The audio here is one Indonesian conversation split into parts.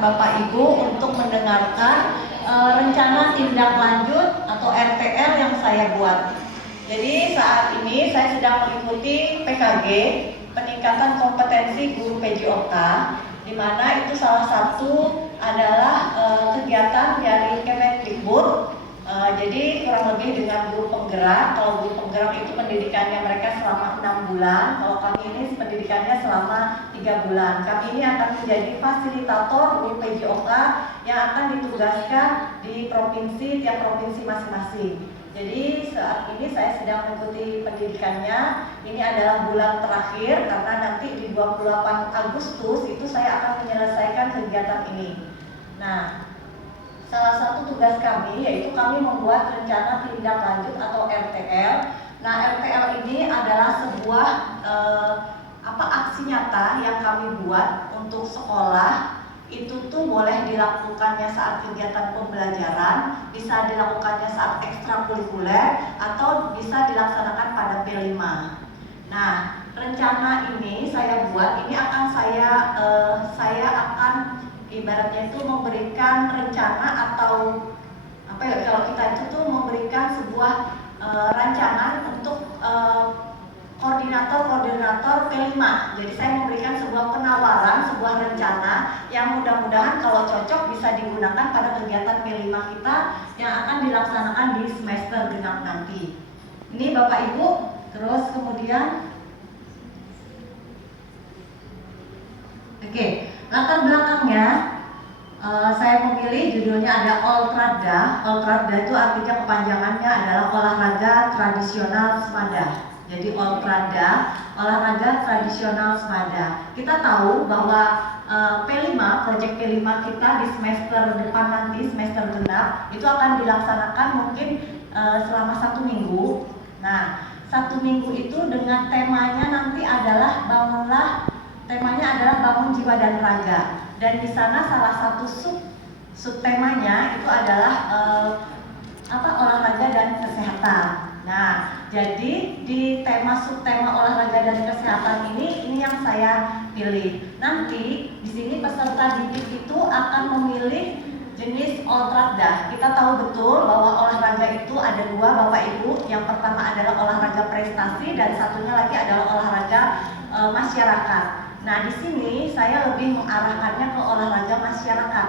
Bapak Ibu untuk mendengarkan rencana tindak lanjut atau RTL yang saya buat. Jadi saat ini saya sedang mengikuti PKG, peningkatan kompetensi guru PJOK, di mana itu salah satu adalah kegiatan dari Kemendikbud. Jadi kurang lebih dengan guru penggerak. Kalau guru penggerak itu pendidikannya mereka selama 6 bulan. Kalau kami ini pendidikannya selama 3 bulan. Kami ini akan menjadi fasilitator guru PJOK yang akan ditugaskan di provinsi, tiap provinsi masing-masing. Jadi saat ini saya sedang mengikuti pendidikannya. Ini adalah bulan terakhir karena nanti di 28 Agustus itu saya akan menyelesaikan kegiatan ini. Nah, salah satu tugas kami yaitu kami membuat rencana tindak lanjut atau RTL. Nah, RTL ini adalah sebuah aksi nyata yang kami buat untuk sekolah. Itu tuh boleh dilakukannya saat kegiatan pembelajaran, bisa dilakukannya saat ekstrakurikuler, atau bisa dilaksanakan pada P5. Nah, rencana ini saya buat, ini akan saya akan ibaratnya itu memberikan rencana atau kalau kita itu tuh memberikan sebuah rancangan untuk koordinator P5. Jadi saya memberikan sebuah penawaran, sebuah rencana yang mudah-mudahan kalau cocok bisa digunakan pada kegiatan P5 kita yang akan dilaksanakan di semester genap nanti. Ini Bapak Ibu, terus kemudian latar belakangnya saya memilih judulnya ada Oltrada. Oltrada itu artinya kepanjangannya adalah olahraga tradisional Semada. Jadi Oltrada, olahraga tradisional Semada. Kita tahu bahwa P5, proyek P5 kita di semester depan nanti, semester genap, itu akan dilaksanakan mungkin selama 1 minggu. Nah, 1 minggu itu dengan temanya nanti adalah temanya adalah bangun jiwa dan raga. Dan di sana salah satu subtemanya itu adalah olahraga dan kesehatan. Nah, jadi di subtema olahraga dan kesehatan ini yang saya pilih. Nanti di sini peserta didik itu akan memilih jenis olahraga. Kita tahu betul bahwa olahraga itu ada 2 Bapak Ibu. Yang pertama adalah olahraga prestasi dan satunya lagi adalah olahraga masyarakat. Nah, di sini saya lebih mengarahkannya ke olahraga masyarakat.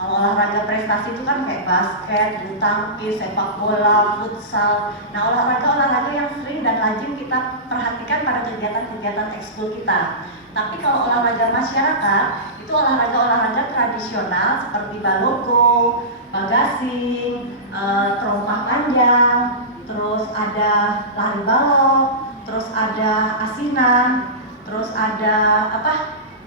Kalau olahraga prestasi itu kan kayak basket, bulu tangkis, sepak bola, futsal. Nah, olahraga yang sering dan lazim kita perhatikan pada kegiatan-kegiatan ekskul kita. Tapi kalau olahraga masyarakat, itu olahraga tradisional seperti balogo, bagasing, terompah panjang, terus ada lari balok, terus ada asinan, terus ada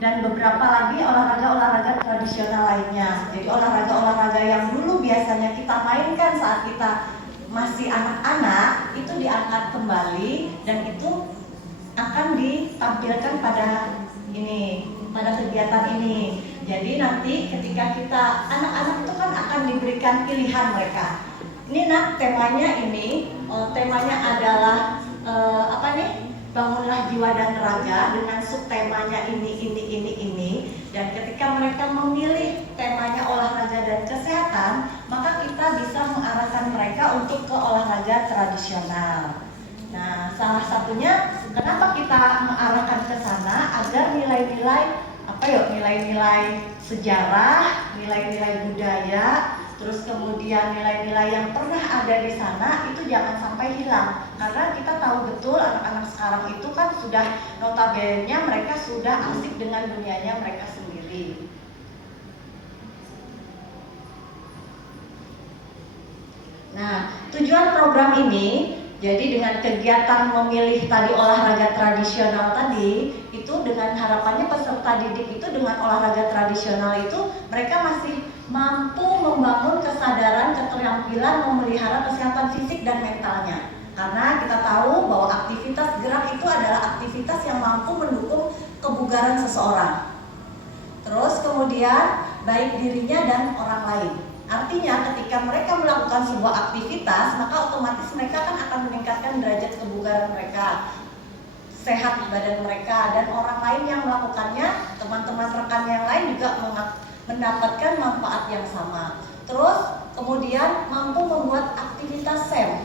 dan beberapa lagi olahraga tradisional lainnya. Jadi olahraga yang dulu biasanya kita mainkan saat kita masih anak-anak itu diangkat kembali dan itu akan ditampilkan pada kegiatan ini. Jadi nanti ketika kita anak-anak itu kan akan diberikan pilihan mereka. Ini temanya adalah bangunlah jiwa dan raga dengan subtemanya ini. Dan ketika mereka memilih temanya olahraga dan kesehatan, maka kita bisa mengarahkan mereka untuk ke olahraga tradisional. Nah, salah satunya kenapa kita mengarahkan ke sana agar nilai-nilai sejarah, nilai-nilai budaya, terus kemudian nilai-nilai yang pernah ada di sana itu jangan sampai hilang. Karena kita tahu betul anak-anak sekarang itu kan sudah notabene mereka sudah asik dengan dunianya mereka sendiri. Nah, tujuan program ini jadi dengan kegiatan memilih tadi olahraga tradisional tadi, itu dengan harapannya peserta didik itu dengan olahraga tradisional itu mereka masih mampu membangun kesadaran, keterampilan memelihara kesehatan fisik dan mentalnya. Karena kita tahu bahwa aktivitas gerak itu adalah aktivitas yang mampu mendukung kebugaran seseorang. Terus kemudian baik dirinya dan orang lain. Artinya ketika mereka melakukan sebuah aktivitas, maka otomatis mereka akan meningkatkan derajat kebugaran mereka, sehat badan mereka, dan orang lain yang melakukannya, teman-teman rekan yang lain juga mendapatkan manfaat yang sama. Terus kemudian mampu membuat aktivitas SEM.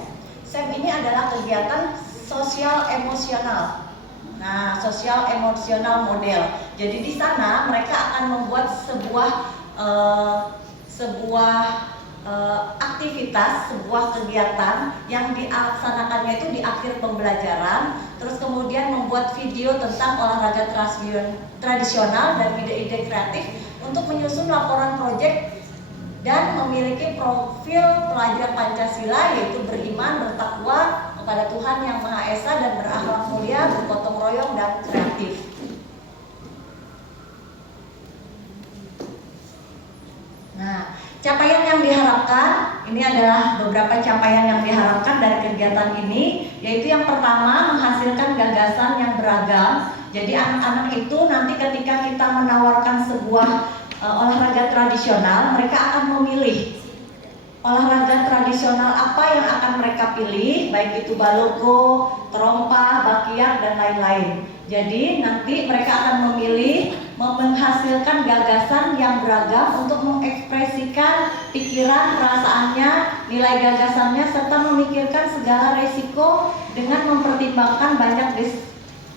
SEM ini adalah kegiatan sosial emosional. Nah, sosial emosional model. Jadi di sana mereka akan membuat aktivitas, sebuah kegiatan yang dilaksanakannya itu di akhir pembelajaran, terus kemudian membuat video tentang olahraga tradisional dan ide-ide kreatif untuk menyusun laporan proyek dan memiliki profil pelajar Pancasila, yaitu beriman, bertakwa kepada Tuhan Yang Maha Esa dan berakhlak mulia, bergotong royong dan kreatif. Nah, capaian yang diharapkan, ini adalah beberapa capaian yang diharapkan dari kegiatan ini, yaitu yang pertama menghasilkan gagasan yang beragam. Jadi anak-anak itu nanti ketika kita menawarkan sebuah olahraga tradisional, mereka akan memilih olahraga tradisional apa yang akan mereka pilih, baik itu balogo, terompa, bakiak, dan lain-lain. Jadi nanti mereka akan memilih, menghasilkan gagasan yang beragam untuk mengekspresikan pikiran, perasaannya, nilai gagasannya, serta memikirkan segala resiko dengan mempertimbangkan banyak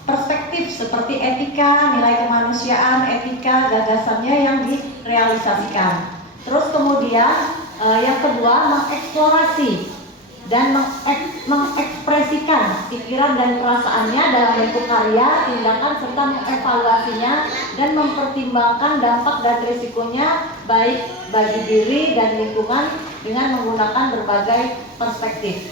perspektif seperti etika, nilai kemanusiaan, etika, gagasannya yang direalisasikan. Terus kemudian yang kedua, mengeksplorasi dan mengekspresikan pikiran dan perasaannya dalam bentuk karya, tindakan, serta mengevaluasinya dan mempertimbangkan dampak dan risikonya baik bagi diri dan lingkungan dengan menggunakan berbagai perspektif.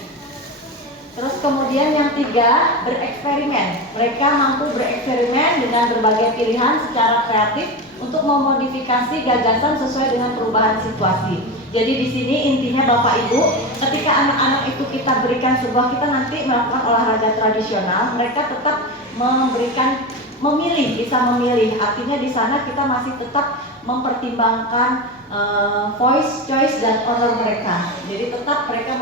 Terus kemudian yang tiga, bereksperimen. Mereka mampu bereksperimen dengan berbagai pilihan secara kreatif untuk memodifikasi gagasan sesuai dengan perubahan situasi. Jadi di sini intinya Bapak Ibu, ketika anak-anak itu kita berikan kita nanti melakukan olahraga tradisional, mereka tetap bisa memilih. Artinya di sana kita masih tetap mempertimbangkan voice, choice, dan honor mereka. Jadi tetap mereka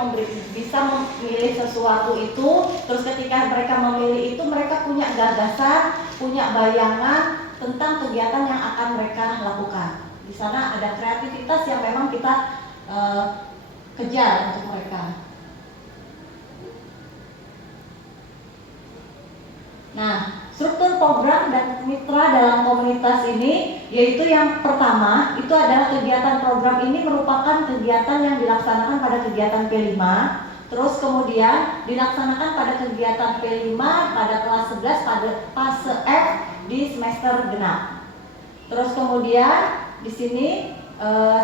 bisa memilih sesuatu itu. Terus ketika mereka memilih itu, mereka punya gagasan, punya bayangan tentang kegiatan yang akan mereka lakukan. Di sana ada kreativitas yang memang kita kejar untuk mereka. Nah, struktur program dan mitra dalam komunitas ini, yaitu yang pertama, itu adalah kegiatan program ini merupakan kegiatan yang dilaksanakan pada kegiatan P5. Terus kemudian dilaksanakan pada kegiatan P5 pada kelas 11 pada fase F di semester genap. Terus kemudian di sini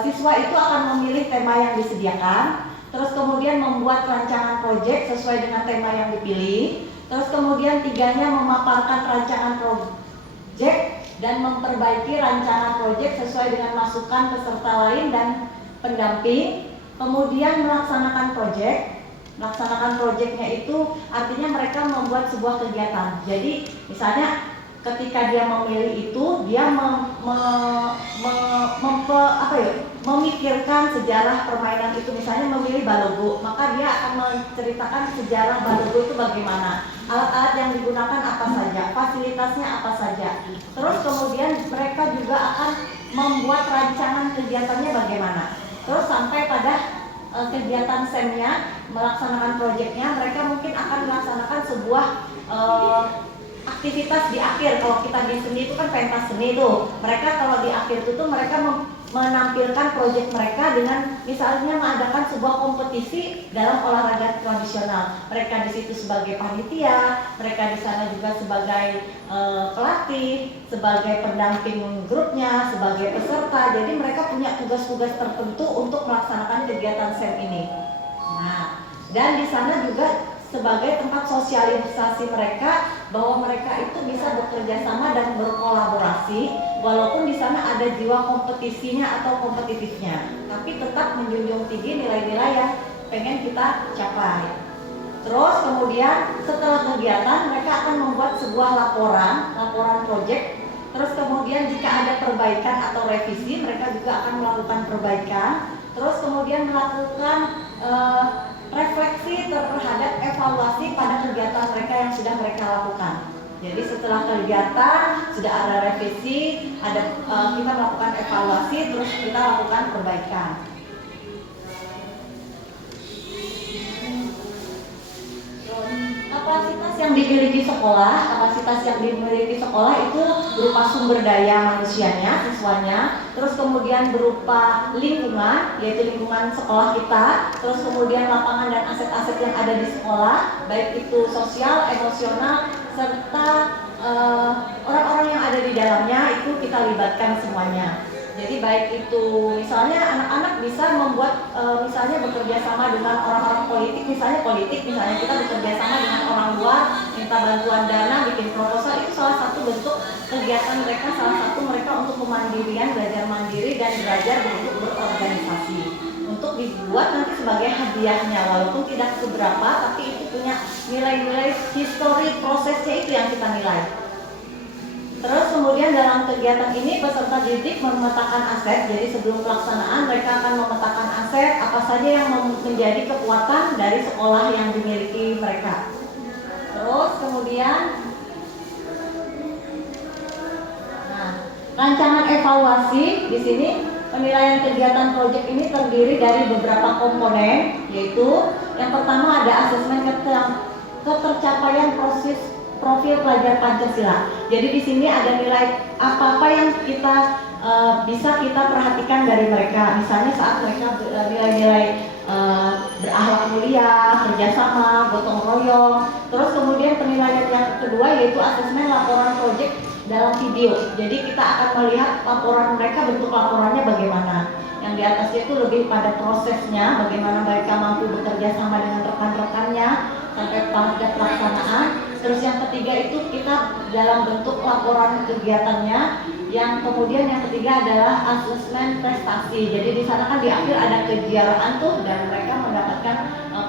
siswa itu akan memilih tema yang disediakan. Terus kemudian membuat rancangan proyek sesuai dengan tema yang dipilih. Terus kemudian tiganya memaparkan rancangan proyek dan memperbaiki rancangan proyek sesuai dengan masukan peserta lain dan pendamping. Kemudian melaksanakan proyek. Melaksanakan proyeknya itu artinya mereka membuat sebuah kegiatan. Jadi misalnya ketika dia memilih itu, dia memikirkan sejarah permainan itu. Misalnya memilih balogo, maka dia akan menceritakan sejarah balogo itu bagaimana, alat-alat yang digunakan apa saja, fasilitasnya apa saja. Terus kemudian mereka juga akan membuat rancangan kegiatannya bagaimana. Terus sampai pada kegiatan SEM-nya, melaksanakan proyeknya, mereka mungkin akan melaksanakan sebuah aktivitas di akhir. Kalau kita di seni itu kan pentas seni tuh, mereka kalau di akhir itu tuh mereka menampilkan proyek mereka dengan misalnya mengadakan sebuah kompetisi dalam olahraga tradisional. Mereka di situ sebagai panitia, mereka di sana juga sebagai pelatih, sebagai pendamping grupnya, sebagai peserta. Jadi mereka punya tugas-tugas tertentu untuk melaksanakan kegiatan SEM ini. Nah, dan di sana juga sebagai tempat sosialisasi mereka bahwa mereka itu bisa bekerja sama dan berkolaborasi, walaupun di sana ada jiwa kompetisinya atau kompetitifnya, tapi tetap menjunjung tinggi nilai-nilai yang pengen kita capai. Terus kemudian setelah kegiatan mereka akan membuat sebuah laporan proyek. Terus kemudian jika ada perbaikan atau revisi, mereka juga akan melakukan perbaikan. Terus kemudian melakukan refleksi terhadap evaluasi pada kegiatan mereka yang sudah mereka lakukan. Jadi setelah kegiatan sudah ada revisi, kita melakukan evaluasi, terus kita lakukan perbaikan. Kapasitas yang dimiliki sekolah itu berupa sumber daya manusianya, siswanya, terus kemudian berupa lingkungan, yaitu lingkungan sekolah kita, terus kemudian lapangan dan aset-aset yang ada di sekolah, baik itu sosial, emosional, serta orang-orang yang ada di dalamnya itu kita libatkan semuanya. Jadi baik itu misalnya anak-anak bisa membuat misalnya bekerja sama dengan orang-orang politik, misalnya kita bekerja sama dengan orang luar, minta bantuan dana, bikin proposal, itu salah satu bentuk kegiatan mereka, salah satu mereka untuk kemandirian, belajar mandiri dan belajar untuk berorganisasi. Untuk dibuat nanti sebagai hadiahnya, walaupun tidak seberapa, tapi itu punya nilai-nilai histori prosesnya itu yang kita nilai. Terus kemudian dalam kegiatan ini peserta didik memetakan aset. Jadi sebelum pelaksanaan mereka akan memetakan aset apa saja yang menjadi kekuatan dari sekolah yang dimiliki mereka. Terus kemudian rancangan evaluasi di sini. Penilaian kegiatan proyek ini terdiri dari beberapa komponen, yaitu yang pertama ada asesmen ketercapaian profil pelajar Pancasila. Jadi di sini ada nilai apa-apa yang bisa kita perhatikan dari mereka. Misalnya saat mereka nilai-nilai berakhlak mulia, kerjasama, gotong royong. Terus kemudian penilaian yang kedua yaitu asesmen laporan proyek dalam video. Jadi kita akan melihat laporan mereka, bentuk laporannya bagaimana. Yang di atasnya itu lebih pada prosesnya, bagaimana mereka mampu bekerja sama dengan rekan-rekannya sampai pada pelaksanaan. Terus yang ketiga itu kita dalam bentuk laporan kegiatannya. Yang kemudian yang ketiga adalah asesmen prestasi. Jadi di sana kan di akhir ada kejuaraan tuh dan mereka mendapatkan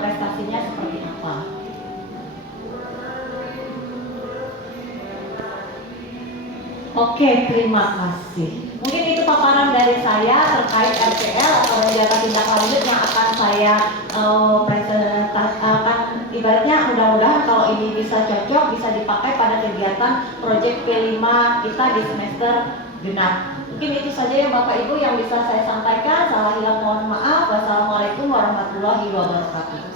prestasinya seperti apa. Oke, terima kasih. Mungkin itu paparan dari saya terkait RTL atau rencana tindak lanjut yang akan saya presentasikan. Ibaratnya mudah-mudahan kalau ini bisa cocok, bisa dipakai pada kegiatan proyek P5 kita di semester genap. Mungkin itu saja ya Bapak Ibu yang bisa saya sampaikan. Salah hilang mohon maaf. Wassalamualaikum warahmatullahi wabarakatuh.